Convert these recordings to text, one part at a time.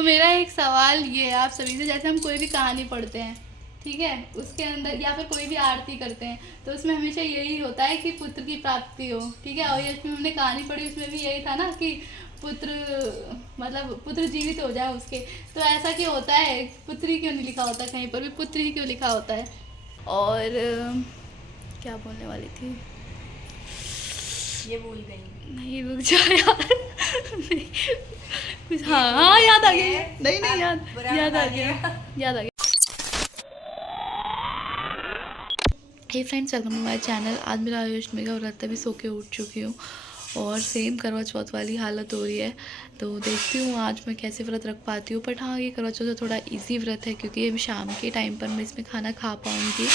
तो मेरा एक सवाल ये है आप सभी से, जैसे हम कोई भी कहानी पढ़ते हैं, ठीक है, उसके अंदर या फिर कोई भी आरती करते हैं तो उसमें हमेशा यही होता है कि पुत्र की प्राप्ति हो, ठीक है। और इसमें हमने कहानी पढ़ी, उसमें भी यही था ना कि पुत्र मतलब पुत्र जीवित हो जाए उसके। तो ऐसा क्यों होता है, पुत्र ही क्यों नहीं लिखा होता, कहीं पर भी पुत्र ही क्यों लिखा होता है? और क्या बोलने वाली थी, ये भूल गई। नहीं रुक जा यार नहीं कुछ, हाँ याद आ गया, नहीं याद आ गया। Hey friends, welcome to my channel. आज मेरा अष्टमी का व्रत है, अभी सो के उठ चुकी हूँ और सेम करवा चौथ वाली हालत हो रही है। तो देखती हूँ आज मैं कैसे व्रत रख पाती हूँ। बट हाँ, ये करवा चौथ थोड़ा इजी व्रत है क्योंकि अभी शाम के टाइम पर मैं इसमें खाना खा पाऊँगी।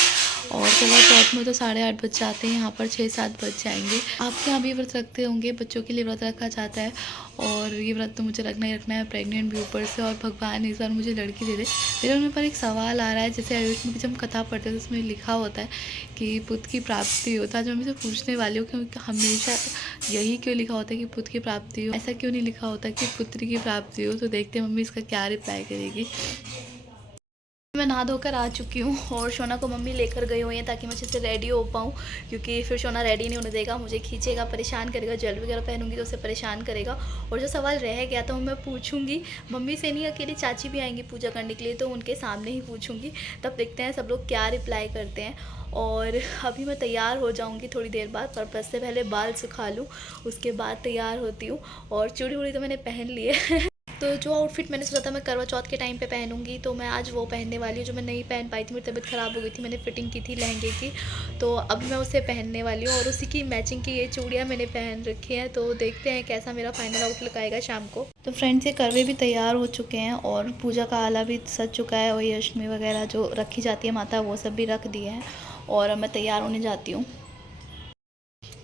और करवा चौथ में तो 8:30 बज जाते हैं, यहाँ पर 6-7 बज जाएंगे। आपके यहाँ भी व्रत रखते होंगे, बच्चों के लिए व्रत रखा जाता है और ये व्रत तो मुझे रखना ही रखना है, प्रेग्नेंट भी ऊपर से। और भगवान इस बार मुझे लड़की दे दे। मेरे मन पर एक सवाल आ रहा है, जैसे आयुष में जब हम कथा पढ़ते हैं तो उसमें लिखा होता है कि पुत्र की प्राप्ति हो। तो आज मम्मी से पूछने वाली हूँ क्योंकि हमेशा यही क्यों लिखा होता है कि पुत्र की प्राप्ति हो, ऐसा क्यों नहीं लिखा होता कि पुत्र की प्राप्ति हो। तो देखते हैं मम्मी इसका क्या रिप्लाई करेगी। मैं नहा धोकर आ चुकी हूँ और शोना को मम्मी लेकर गई हुई हैं ताकि मैं अच्छे से रेडी हो पाऊँ, क्योंकि फिर शोना रेडी नहीं होने देगा, मुझे खींचेगा, परेशान करेगा। ज्वेलरी वगैरह पहनूंगी तो उसे परेशान करेगा। और जो सवाल रह गया तो मैं पूछूंगी मम्मी से नहीं, अकेली चाची भी आएंगी पूजा करने के लिए तो उनके सामने ही पूछूंगी। तब देखते हैं सब लोग क्या रिप्लाई करते हैं। और अभी मैं तैयार हो जाऊंगी थोड़ी देर बाद, पर बस से पहले बाल सुखा लूँ, उसके बाद तैयार होती हूँ। और चूड़ी वूड़ी तो मैंने पहन ली है तो जो आउटफिट मैंने सोचा था मैं करवा चौथ के टाइम पे पहनूंगी, तो मैं आज वो पहनने वाली हूँ जो मैं नहीं पहन पाई थी। मेरी तबीयत ख़राब हो गई थी, मैंने फिटिंग की थी लहंगे की, तो अब मैं उसे पहनने वाली हूँ। और उसी की मैचिंग की ये चूड़ियाँ मैंने पहन रखी हैं। तो देखते हैं कैसा मेरा फाइनल आउटलुक आएगा शाम को। तो फ्रेंड्स, ये करवे भी तैयार हो चुके हैं और पूजा का आला भी सज चुका है, और ये अष्टमी वगैरह जो रखी जाती है माता, वो सब भी रख दिए हैं। और अब मैं तैयार होने जाती हूँ।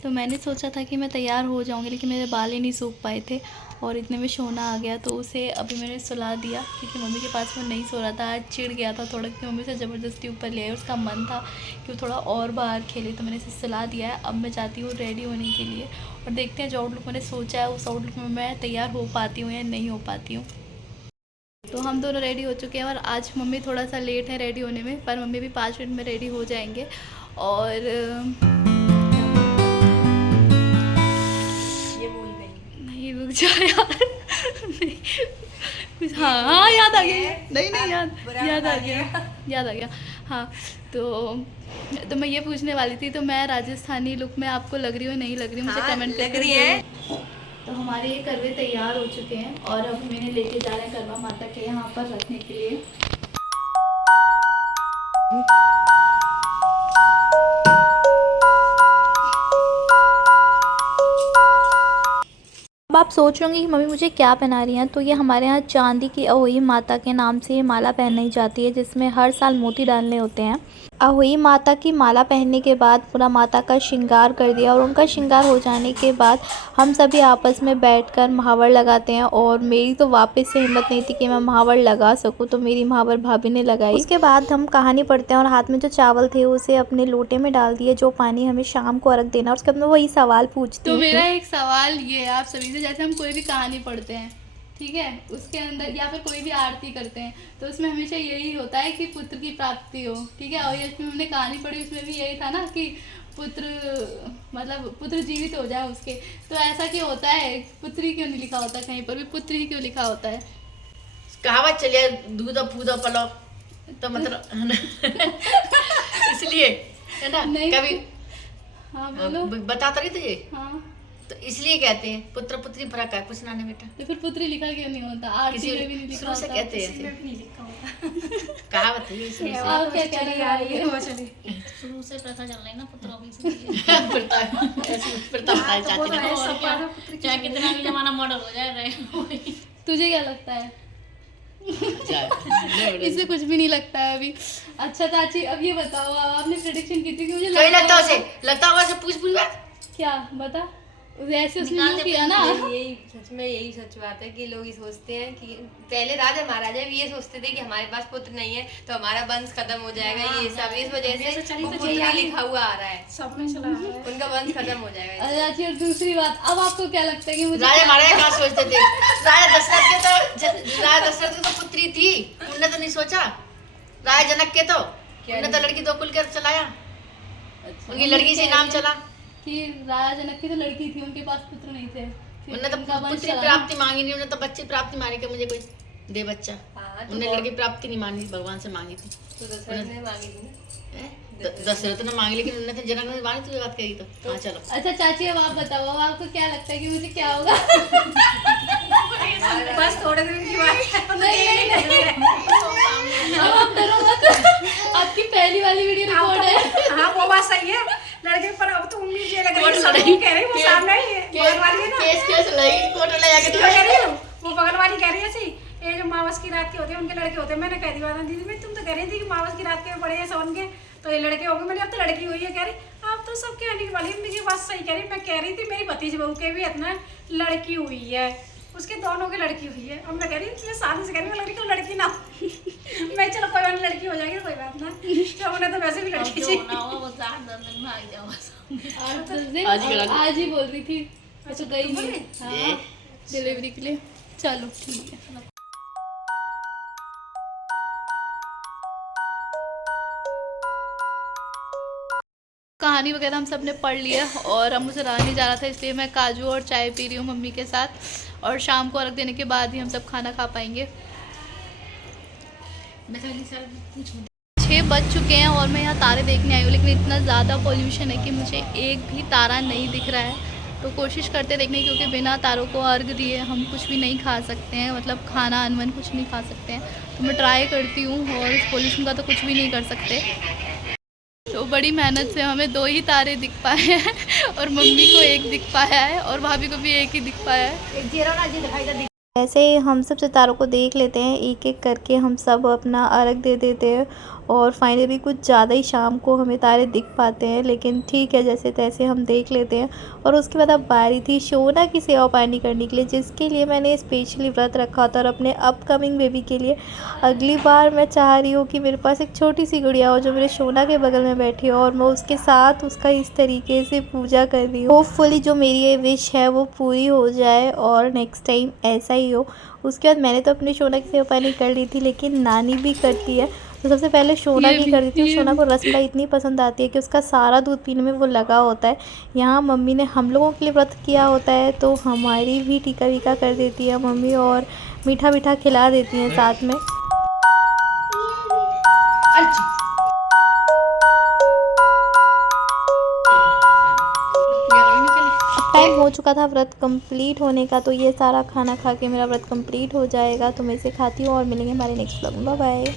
तो मैंने सोचा था कि मैं तैयार हो जाऊंगी, लेकिन मेरे बाल ही नहीं सूख पाए थे और इतने में शोना आ गया। तो उसे अभी मैंने सुला दिया क्योंकि मम्मी के पास वो नहीं सो रहा था। आज चिढ़ गया था थोड़ा कि मम्मी से ज़बरदस्ती ऊपर ले आए, उसका मन था कि वो थोड़ा और बाहर खेले, तो मैंने इसे सुला दिया है। अब मैं जाती हूँ रेडी होने के लिए और देखते हैं जो आउटलुक मैंने सोचा है उस आउटलुक में मैं तैयार हो पाती हूँ या नहीं हो पाती हूँ। तो हम दोनों रेडी हो चुके हैं और आज मम्मी थोड़ा सा लेट है रेडी होने में, पर मम्मी भी 5 मिनट में रेडी हो जाएंगे। और नहीं रुक जा यार नहीं कुछ, हाँ याद आ गया, नहीं याद आ गया। हाँ तो मैं ये पूछने वाली थी, तो मैं राजस्थानी लुक में आपको लग रही हूँ नहीं लग रही, मुझे कमेंट लग रही है। तो हमारे ये करवे तैयार हो चुके हैं और अब मैंने लेके जा रहे हैं करवा माता के यहाँ पर रखने के लिए। अब आप सोच रहे होंगे कि मम्मी मुझे क्या पहना रही हैं। तो ये हमारे यहाँ चांदी की अहोई माता के नाम से ये माला पहनाई जाती है, जिसमें हर साल मोती डालने होते हैं। अहोई माता की माला पहनने के बाद पूरा माता का श्रृंगार कर दिया और उनका श्रृंगार हो जाने के बाद हम सभी आपस में बैठकर महावर लगाते हैं। और मेरी तो वापस से हिम्मत नहीं थी कि मैं महावर लगा सकूं, तो मेरी महावर भाभी ने लगाई। उसके बाद हम कहानी पढ़ते हैं और हाथ में जो चावल थे उसे अपने लोटे में डाल दिए, जो पानी हमें शाम को अर्घ देना। उसके बाद मैं वही सवाल पूछती हूँ। तो मेरा एक सवाल ये है आप सभी से, जैसे हम कोई भी कहानी पढ़ते हैं, ठीक है, उसके अंदर या फिर कोई भी आरती करते हैं तो उसमें हमेशा यही होता है कि पुत्र की प्राप्ति हो, ठीक है। और ये इसमें हमने कहानी पढ़ी, उसमें भी यही था ना कि पुत्र मतलब पुत्र जीवित हो जाए उसके। तो ऐसा क्यों होता है, पुत्र ही क्यों नहीं लिखा होता, कहीं पर भी पुत्र ही क्यों लिखा होता है? कहावत चलिए दूध फूदो पलो, तो मतलब इसलिए है ना। नहीं, कभी हाँ बोलो, बताता नहीं तुझे। हाँ तो इसलिए कहते हैं पुत्र पुत्री फर्क है, कुछ ना बेटा। तो फिर पुत्री लिखा क्यों नहीं होता, आरती में भी नहीं लिखा शुरू से होता, कहते हैं ऐसे कहावत है इसलिए। आप क्या कह रही है? शुरू से प्रथा चल रही है ना पुत्रों की, चाहे कितना भी जमाना मॉडल हो जाए। तुझे क्या लगता है? इसे कुछ भी नहीं लगता है अभी। अच्छा चाची, अब ये बताओ, आपने प्रेडिक्शन की थी कि मुझे लगता है उसे, लगता होगा से पूछ बात क्या बता। वैसे उसने यूं किया ना। यही सच में यही सच बात है कि लोग ये सोचते हैं कि पहले राजा महाराजा भी ये सोचते थे कि हमारे पास पुत्र नहीं है तो हमारा वंश खत्म हो जाएगा। ये सब इस वजह से वो पुत्र लिखा हुआ आ रहा है, सब में चला है। उनका वंश खत्म हो जाएगा। अच्छा और दूसरी बात, अब आपको क्या लगता है कि मुझे राजा महाराजा कहाँ सोचते थे? राजा दशरथ की तो पुत्री थी, उनने तो नहीं सोचा। राजा जनक के तो उनने तो लड़की दो कुल कर चलाया, उनकी लड़की से नाम चला। कि राजा जनक की तो लड़की थी, उनके पास पुत्र नहीं थे, फिर उनने तो उनका वंश पुत्री चला। प्राप्ति मांगी नहीं, उन्हें तो बच्चे प्राप्ति मांगी कि मुझे कोई दे बच्चा। हाँ, तो उन्हें लड़की प्राप्ति नहीं मांगी, भगवान से मांगी थी। तो दशरथ ने मांगी थी ना। दशरथ ने मांगी, लेकिन उन्होंने तो जनक ने मांगी। तुझे बात कही तो हाँ चलो। अच्छा चाची अब आप बताओ, अब आपको क्या लगता है कि मुझे क्या होगा? बस थोड़े दिन की बात है। नहीं अब आप डरो मत, आपकी पहली वाली वीडियो रिकॉर्ड है। हाँ वो बात सही है लड़के पर। अब तो उम्मीद ये लग रही है सब लोग कह रही है वो सामने ही है, बगल वाली है ना। केस लगी कोर्ट ले जाके मैं कह रही हूँ, वो बगल वाली कह रही है ऐसी, ये जो मावस की रात के होते हैं उनके लड़के होते हैं। मैंने कह दी बात दीदी में, तुम तो कह रही थी कि मावस की रात के बड़े हैं सोन के, तो ये लड़के हो गए। मैंने अब तो लड़की हुई है। कह रही अब तो सबके आने की वाली मेरी बात सही कह रही। मैं कह रही थी मेरी भतीजी बहू के भी इतना लड़की हुई है, उसके दोनों की लड़की हुई है। अब मैं कह रही हूँ मैं शादी से कह रही हूँ लड़की को लड़की ना मैं चलो कोई बात लड़की हो जाएगी, कोई बात ना, तो उन्हें तो वैसे भी लड़की चाहिए। आज ही बोल रही थी, तो गई नहीं हाँ डिलीवरी के लिए। चलो ठीक है। कहानी वगैरह हम सब ने पढ़ लिया और अब मुझे रहा नहीं जा रहा था, इसलिए मैं काजू और चाय पी रही हूँ मम्मी के साथ। और शाम को अर्घ देने के बाद ही हम सब खाना खा पाएंगे। 6 बज चुके हैं और मैं यहाँ तारे देखने आई हूँ, लेकिन इतना ज़्यादा पोल्यूशन है कि मुझे एक भी तारा नहीं दिख रहा है। तो कोशिश करते देखने की, क्योंकि बिना तारों को अर्घ दिए हम कुछ भी नहीं खा सकते हैं, मतलब खाना अनवन कुछ नहीं खा सकते हैं। तो मैं ट्राई करती हूँ, और इस पोल्यूशन का तो कुछ भी नहीं कर सकते। तो बड़ी मेहनत से हमें 2 ही तारे दिख पाए हैं और मम्मी को एक दिख पाया है और भाभी को भी एक ही दिख पाया है। ऐसे ही हम सब सितारों को देख लेते हैं, एक एक करके हम सब अपना अर्घ दे देते हैं और फाइनली कुछ ज़्यादा ही शाम को हमें तारे दिख पाते हैं, लेकिन ठीक है जैसे तैसे हम देख लेते हैं। और उसके बाद अब बारी थी शोना की सेवा पानी करने के लिए, जिसके लिए मैंने स्पेशली व्रत रखा था। और अपने अपकमिंग बेबी के लिए अगली बार मैं चाह रही हूँ कि मेरे पास एक छोटी सी गुड़िया हो जो मेरे शोना के बगल में बैठी हो और मैं उसके साथ उसका इस तरीके से पूजा कर रही हूँ। होपफुली जो मेरी ये विश है वो पूरी हो जाए और नेक्स्ट टाइम ऐसा ही हो। उसके बाद मैंने तो अपनी शोना की सेवा पानी कर ली थी, लेकिन नानी भी करती है। तो सबसे पहले शोना की कर देती हूँ। शोना को रसमलाई इतनी पसंद आती है कि उसका सारा दूध पीने में वो लगा होता है। यहाँ मम्मी ने हम लोगों के लिए व्रत किया होता है, तो हमारी भी टीका वीका कर देती है मम्मी और मीठा मीठा खिला देती हैं साथ में। टाइम हो चुका था व्रत कंप्लीट होने का, तो ये सारा खाना खा के मेरा व्रत कंप्लीट हो जाएगा। तो मैं इसे खाती हूँ और मिलेंगे हमारे नेक्स्ट व्लॉग में। Bye bye.